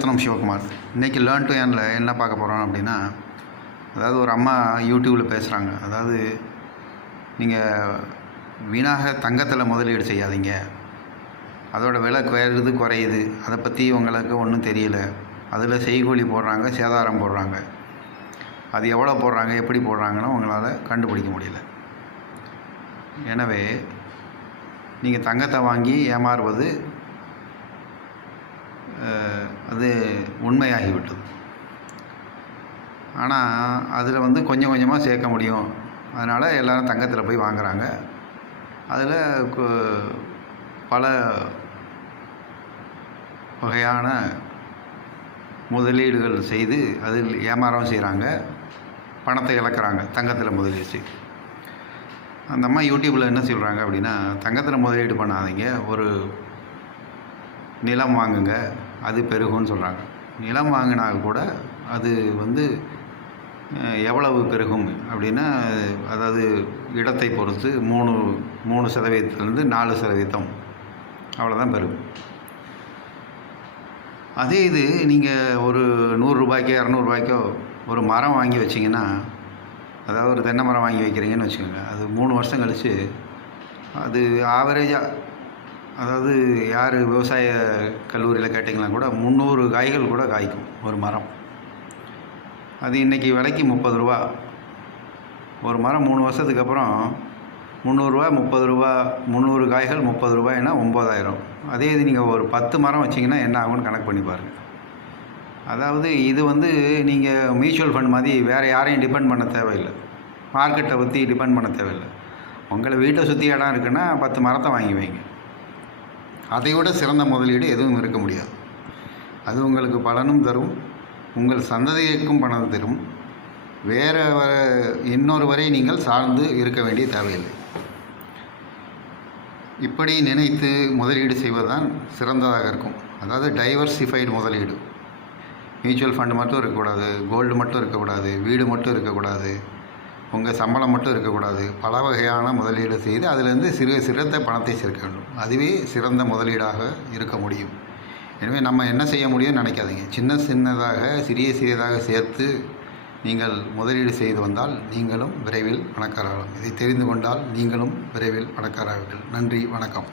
மணிரத்னம் சிவகுமார். இன்றைக்கி learn to ஏர்னில் என்ன பார்க்க போகிறோம் அப்படின்னா, அதாவது ஒரு அம்மா யூடியூப்பில் பேசுகிறாங்க. அதாவது நீங்கள் வீணாக தங்கத்தில் முதலீடு செய்யாதீங்க, அதோட விலை குறையுது குறையுது, அதை பற்றி உங்களுக்கு ஒன்றும் தெரியல. அதில் செய்கூலி போடுறாங்க, சேதாரம் போடுறாங்க. அது எவ்வளோ போடுறாங்க, எப்படி போடுறாங்கன்னு உங்களால் கண்டுபிடிக்க முடியல. எனவே நீங்கள் தங்கத்தை வாங்கி ஏமாறுவது அது உண்மையாகிவிட்டது. ஆனால் அதில் கொஞ்சம் கொஞ்சமாக சேர்க்க முடியும். அதனால் எல்லோரும் தங்கத்தில் போய் வாங்குகிறாங்க. அதில் பல வகையான முதலீடுகள் செய்து அதில் ஏமாறவும் செய்கிறாங்க, பணத்தை இழக்கிறாங்க தங்கத்தில் முதலீடு செய்து. அந்த அம்மா யூடியூப்பில் என்ன சொல்கிறாங்க அப்படின்னா, தங்கத்தில் முதலீடு பண்ணாதீங்க, ஒரு நிலம் வாங்குங்க, அது பெருகும்னு சொல்கிறாங்க. நிலம் வாங்கினா கூட அது எவ்வளவு பெருகும் அப்படின்னா, அதாவது இடத்தை பொறுத்து 3% 4% அவ்வளோதான் பெருகும். அதே இது நீங்கள் ஒரு 100 ரூபாய்க்கோ 200 ரூபாய்க்கோ ஒரு மரம் வாங்கி வச்சிங்கன்னா, அதாவது ஒரு தென்னை மரம் வாங்கி வைக்கிறீங்கன்னு வச்சுக்கோங்க, அது 3 வருஷம் கழித்து அது ஆவரேஜாக, அதாவது யார் விவசாய கல்லூரியில் கேட்டிங்கன்னா கூட 300 காய்கள் கூட காய்க்கும் ஒரு மரம். அது இன்றைக்கி விலைக்கு 30 ரூபா. ஒரு மரம் 3 வருஷத்துக்கு அப்புறம் 300 ரூபா 30 ரூபா, 300 காய்கள் 30 ரூபாய்னா 9000. அதே இது நீங்கள் ஒரு 10 மரம் வச்சிங்கன்னா என்ன ஆகும்னு கணக்கு பண்ணி பாருங்கள். அதாவது இது நீங்கள் மியூச்சுவல் ஃபண்ட் மாதிரி வேறு யாரையும் டிபெண்ட் பண்ண தேவையில்லை, மார்க்கெட்டை பற்றி டிபெண்ட் பண்ண தேவையில்லை. உங்களை வீட்டை சுற்றி இடம் இருக்குன்னா 10 மரத்தை வாங்கி வைங்க. அதை விட சிறந்த முதலீடு எதுவும் இருக்க முடியாது. அது உங்களுக்கு பலனும் தரும், உங்கள் சந்ததிக்கும் பணம் தரும். வேறு இன்னொருவரை நீங்கள் சார்ந்து இருக்க வேண்டிய தேவையில்லை. இப்படி நினைத்து முதலீடு செய்வதுதான் சிறந்ததாக இருக்கும். அதாவது டைவர்சிஃபைடு முதலீடு. மியூச்சுவல் ஃபண்டு மட்டும் இருக்கக்கூடாது, கோல்டு மட்டும் இருக்கக்கூடாது, வீடு மட்டும் இருக்கக்கூடாது, உங்கள் சம்பளம் மட்டும் இருக்கக்கூடாது. பல வகையான முதலீடு செய்து அதிலிருந்து சிறந்த பணத்தை சேர்க்க வேண்டும். அதுவே சிறந்த முதலீடாக இருக்க முடியும். எனவே நம்ம என்ன செய்ய முடியும்னு நினைக்காதீங்க. சின்னதாக சிறியதாக சேர்த்து நீங்கள் முதலீடு செய்து வந்தால் நீங்களும் விரைவில் பணக்காரர்கள். இதை தெரிந்து கொண்டால் நீங்களும் விரைவில் பணக்காரர்கள். நன்றி, வணக்கம்.